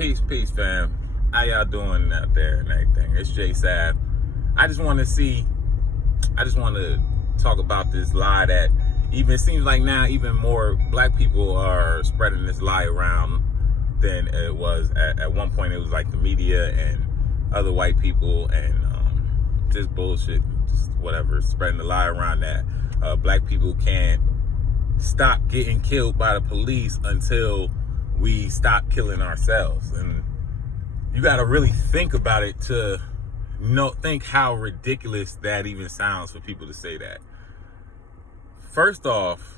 Peace, fam. How y'all doing out there and everything? It's Jay Sav. I just want to talk about this lie that even seems like now even more black people are spreading this lie around than it was at one point. It was like the media and other white people and just bullshit, just whatever, spreading the lie around that black people can't stop getting killed by the police until we stop killing ourselves. And you got to really think about it to think how ridiculous that even sounds for people to say that. First off,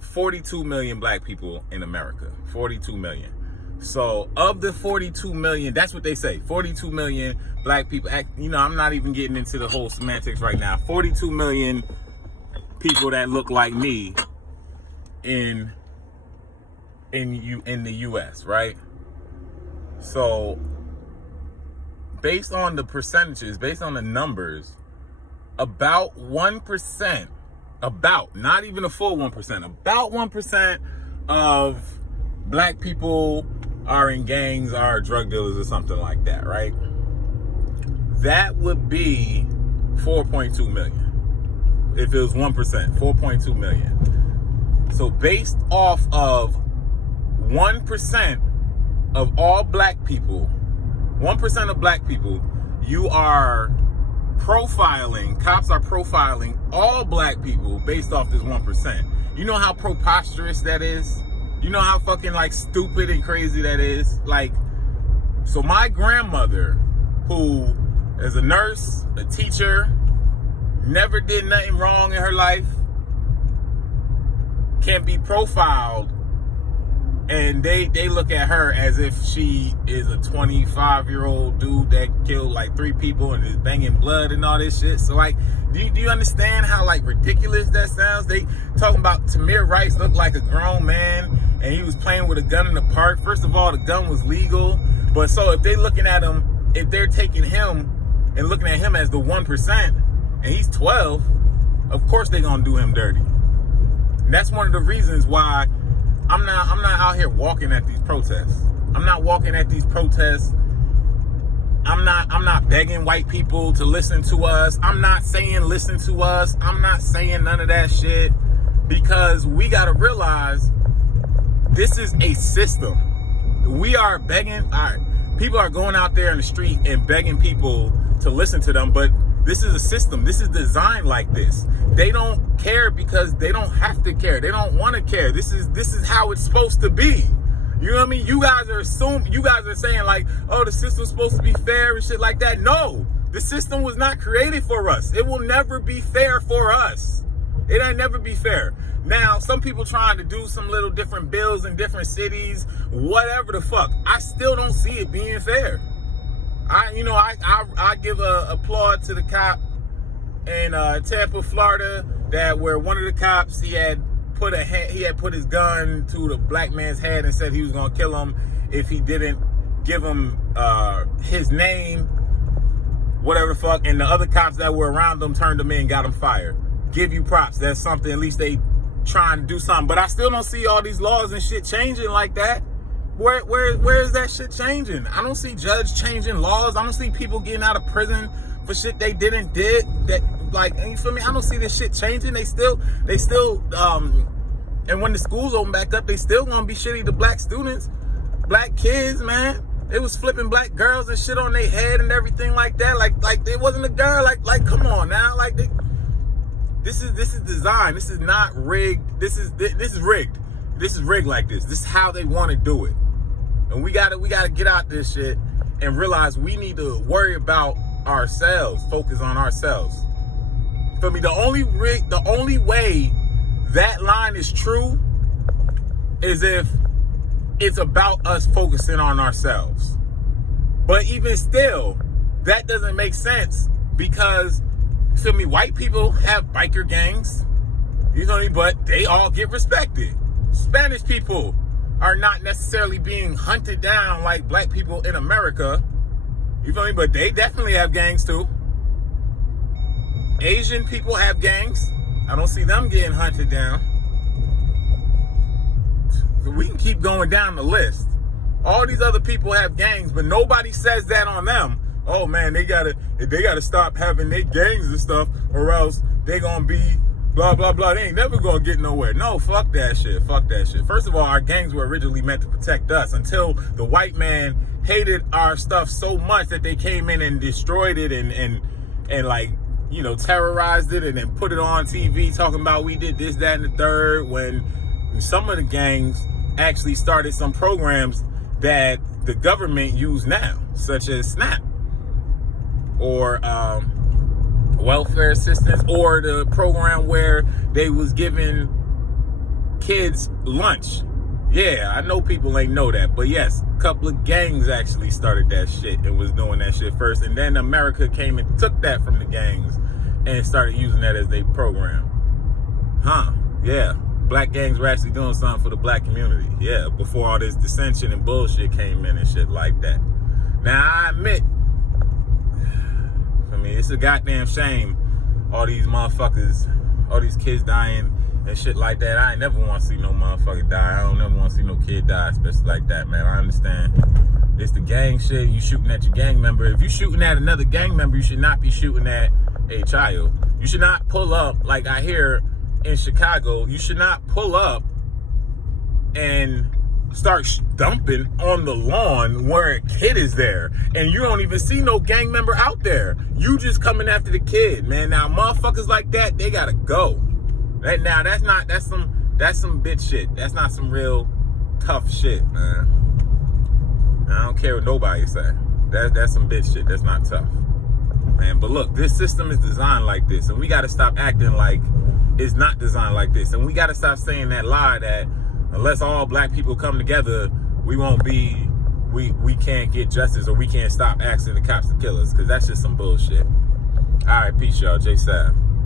42 million black people in America. 42 million. So of the 42 million, that's what they say. 42 million black people. I'm not even getting into the whole semantics right now. 42 million people that look like me in the US, right? So based on the percentages, based on the numbers, about 1%, not even a full 1%, about 1% of black people are in gangs, are drug dealers or something like that, right? That would be 4.2 million. If it was 1%, 4.2 million. So based off of 1% of all black people, 1% of black people, you are profiling, cops are profiling all black people based off this 1%. You know how preposterous that is? You know how fucking like stupid and crazy that is? Like, so my grandmother, who is a nurse, a teacher, never did nothing wrong in her life, can be profiled, and they look at her as if she is a 25-year-old dude that killed like 3 people and is banging blood and all this shit. So like, do you understand how like ridiculous that sounds? They talking about Tamir Rice looked like a grown man and he was playing with a gun in the park. First of all, the gun was legal. But so if they looking at him, if they're taking him and looking at him as the 1%, and he's 12, of course they gonna do him dirty. And that's one of the reasons why I'm not out here walking at these protests. I'm not walking at these protests. I'm not begging white people to listen to us. I'm not saying listen to us. I'm not saying none of that shit, because we gotta realize this is a system. We are begging, people are going out there in the street and begging people to listen to them, but this is a system. This is designed like this. They don't care because they don't have to care. They don't want to care. This is how it's supposed to be. You know what I mean? You guys are saying like, oh, the system's supposed to be fair and shit like that. No, the system was not created for us. It will never be fair for us. It ain't never be fair. Now, some people trying to do some little different bills in different cities, whatever the fuck. I still don't see it being fair. I give a applaud to the cop in Tampa, Florida, that where one of the cops, he had put his gun to the black man's head and said he was gonna kill him if he didn't give him his name, whatever the fuck. And the other cops that were around him turned him in and got him fired. Give you props. That's something. At least they trying to do something. But I still don't see all these laws and shit changing like that. Where is that shit changing? I don't see judge changing laws. I don't see people getting out of prison for shit they did that, like, you feel me? I don't see this shit changing. They still and when the schools open back up, they still gonna be shitty to black students, black kids, man. They was flipping black girls and shit on their head and everything like that. Like it wasn't a girl. Like come on now. Like this is design. This is not rigged. This is rigged. This is rigged like this. This is how they want to do it. And we gotta get out this shit and realize we need to worry about ourselves, focus on ourselves. Feel me? The only way that line is true is if it's about us focusing on ourselves. But even still, that doesn't make sense because, feel me, white people have biker gangs, you know what I mean? But they all get respected. Spanish people are not necessarily being hunted down like black people in America. You feel me? But they definitely have gangs too. Asian people have gangs. I don't see them getting hunted down. We can keep going down the list. All these other people have gangs, but nobody says that on them. Oh man, they gotta stop having their gangs and stuff, or else they gonna be blah blah blah. They ain't never gonna get nowhere. No, fuck that shit. Fuck that shit. First of all, our gangs were originally meant to protect us until the white man hated our stuff so much that they came in and destroyed it and like, you know, terrorized it and then put it on TV talking about we did this, that, and the third, when some of the gangs actually started some programs that the government use now, such as SNAP or welfare assistance, or the program where they was giving kids lunch. Yeah, I know people ain't know that, but yes, a couple of gangs actually started that shit and was doing that shit first, and then America came and took that from the gangs and started using that as their program. Yeah, black gangs were actually doing something for the black community. Yeah, before all this dissension and bullshit came in and shit like that. Now, I admit, I mean, it's a goddamn shame, all these motherfuckers, all these kids dying and shit like that. I ain't never want to see no motherfucker die. I don't never want to see no kid die, especially like that, man. I understand. It's the gang shit. You shooting at your gang member. If you shooting at another gang member, you should not be shooting at a child. You should not pull up, like I hear in Chicago, you should not pull up and start dumping on the lawn where a kid is there, and you don't even see no gang member out there. You just coming after the kid, man. Now motherfuckers like that, they gotta go. Now that's some bitch shit. That's not some real tough shit, man. I don't care what nobody say. That's some bitch shit. That's not tough, man. But look, this system is designed like this, and we gotta stop acting like it's not designed like this, and we gotta stop saying that lie that unless all black people come together, we can't get justice, or we can't stop asking the cops to kill us, because that's just some bullshit. All right, peace, y'all. J Sav.